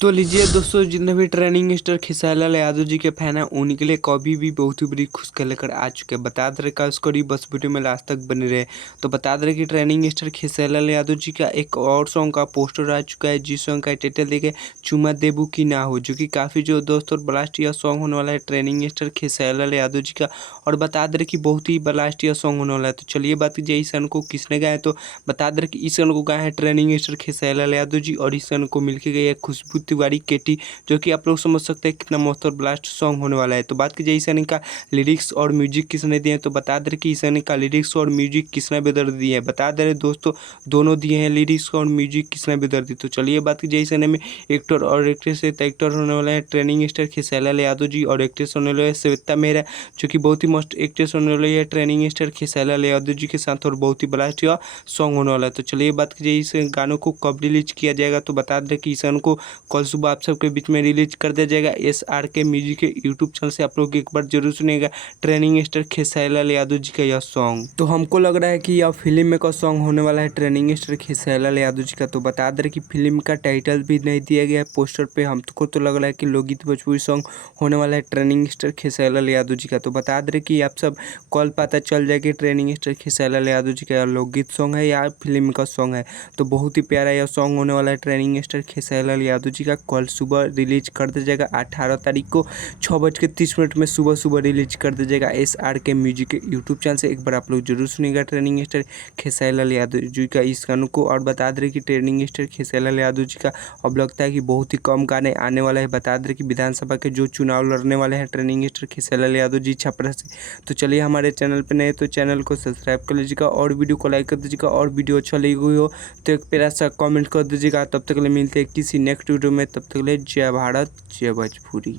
तो लीजिए दोस्तों, जितने भी ट्रेनिंग स्टार खेसारी लाल यादव जी के फैन हैं उनके लिए कभी भी बहुत ही बड़ी खुशखबरी लेकर आ चुके हैं। बता दे रहे का करीब बस वीडियो में लास्ट तक बने रहे। तो बता दे रहे कि ट्रेनिंग स्टार खेसारी लाल यादव जी का एक और सॉन्ग का पोस्टर आ चुका है, जिस सॉन्ग का टाइटल देखे चुमा देबू की ना हो, जो कि काफ़ी जो दोस्तों ब्लास्ट यह सॉन्ग होने वाला है ट्रेनिंग स्टार खेसारी लाल यादव जी का। और बता दे रहे कि बहुत ही ब्लास्ट यह सॉन्ग होने वाला है। तो चलिए बात कीजिए इस गाने को किसने गाया। तो बता दे रहे कि इस गाने को गाया है ट्रेनिंग स्टार खेसारी लाल यादव जी, और इस गाने को मिलकर गई है खुशबू तिवारी केटी, जो कि आप लोग समझ सकते हैं कितना मस्त और ब्लास्ट सॉन्ग होने वाला है। तो बात कीजिए इस गाने का लिरिक्स और म्यूजिक किसने दिए हैं। तो बता दे रहे कि इस गाने का लिरिक्स और म्यूजिक किसने बेदर्द दिए हैं। बता दे रहे दोस्तों, दोनों दिए हैं लिरिक्स और म्यूजिक किसने बेदर्दी। तो चलिए बात कीजिए इस गाने में एक्टर और एक्ट्रेस है। तो एक्टर होने वाला है ट्रेनिंग स्टार खेसारी लाल यादव जी, और एक्ट्रेस होने वाले है श्वेता मेहरा, जो कि बहुत ही मस्त एक्ट्रेस होने वाली है ट्रेनिंग स्टार खेसारी लाल यादव जी के साथ, और बहुत ही ब्लास्ट यह सॉन्ग होने वाला है। तो चलिए बात कीजिए इस गानों को कब रिलीज किया जाएगा। तो बता दें कि इस गानों को कल सुबह आप सबके बीच में रिलीज कर दिया जाएगा SRK म्यूजिक के यूट्यूब चैनल से। आप लोग एक बार जरूर सुनिएगा ट्रेनिंग स्टार खेसारी लाल यादव जी का यह सॉन्ग। तो हमको लग रहा है कि यह फिल्म में का सॉन्ग होने वाला है ट्रेनिंग स्टार खेसारी लाल यादव जी का। तो बता दें कि फिल्म का टाइटल भी नहीं दिया गया है पोस्टर पे। हमको तो लग रहा है कि लोकगीत भोजपुरी सॉन्ग होने वाला है ट्रेनिंग स्टार खेसारी लाल यादव जी का। तो बता दें कि आप सब कल पता चल जाए कि ट्रेनिंग स्टार खेसारी लाल यादव जी का लोकगीत सॉन्ग है या फिल्म का सॉन्ग है। तो बहुत ही प्यारा यह सॉन्ग होने वाला है ट्रेनिंग स्टार खेसारी लाल यादव जी का। कल सुबह रिलीज कर दिया जाएगा 18 तारीख को 6:30 में सुबह सुबह रिलीज कर दिया जाएगा SRK म्यूजिक के यूट्यूब चैनल से। एक बार आप लोग जरूर सुनिएगा ट्रेनिंग स्टार खेसारी लाल यादव जी का इस गानों को। और बता दें कि ट्रेनिंग स्टार खेसारी लाल यादव जी का अब लगता है कि बहुत ही कम गाने आने वाला है। बता दें कि विधानसभा के जो चुनाव लड़ने वाले हैं ट्रेनिंग स्टार खेसारी लाल यादव जी छपरा से। तो चलिए हमारे चैनल पर नए तो चैनल को सब्सक्राइब कर लीजिएगा और वीडियो को लाइक कर दीजिएगा, और वीडियो अच्छा लगी हुई हो तो एक प्यारा सा कमेंट कर दीजिएगा। तब तक के लिए मिलते हैं किसी नेक्स्ट वीडियो में, तब तक के लिए जय भारत जय भोजपुरी।